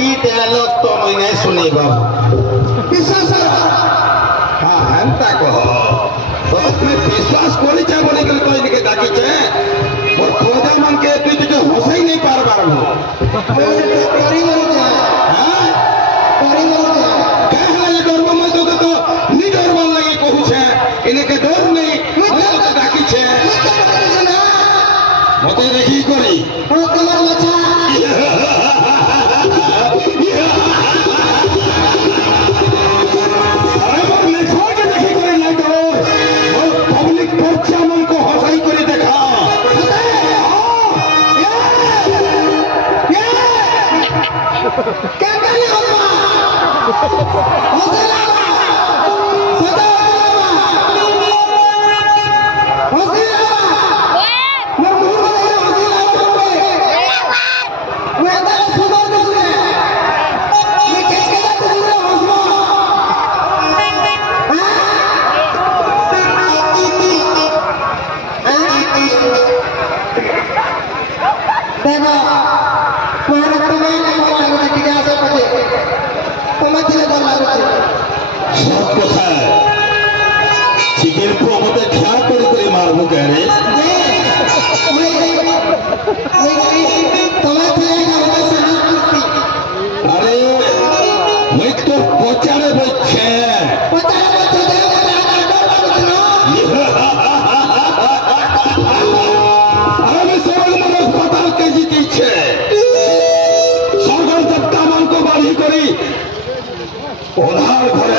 ই তেলত তো মই নাই শুনি বাবু বিশ্বাস হ্যাঁ হেনতা কহ তুমি বিশ্বাস করিছে বলে গেলে তো এদিকে ডাকিছে মোর প্রজা মানকে তুই তুই হসাই নেই পারবার না নিজের বল লাগে কহুছে এনেকে ডর নেই ডাকিছে মতে দেখি করি সব কথা চিকেন প্রমোতে খেয়া করে করে মারবো কেন আরে ওই তো প্রচারে বলছে আমি সবাই মানুষ পাতাল কেজি দিচ্ছে সরকার সপ্তাহ মানকে বাড়ি করি ওধার ঘরে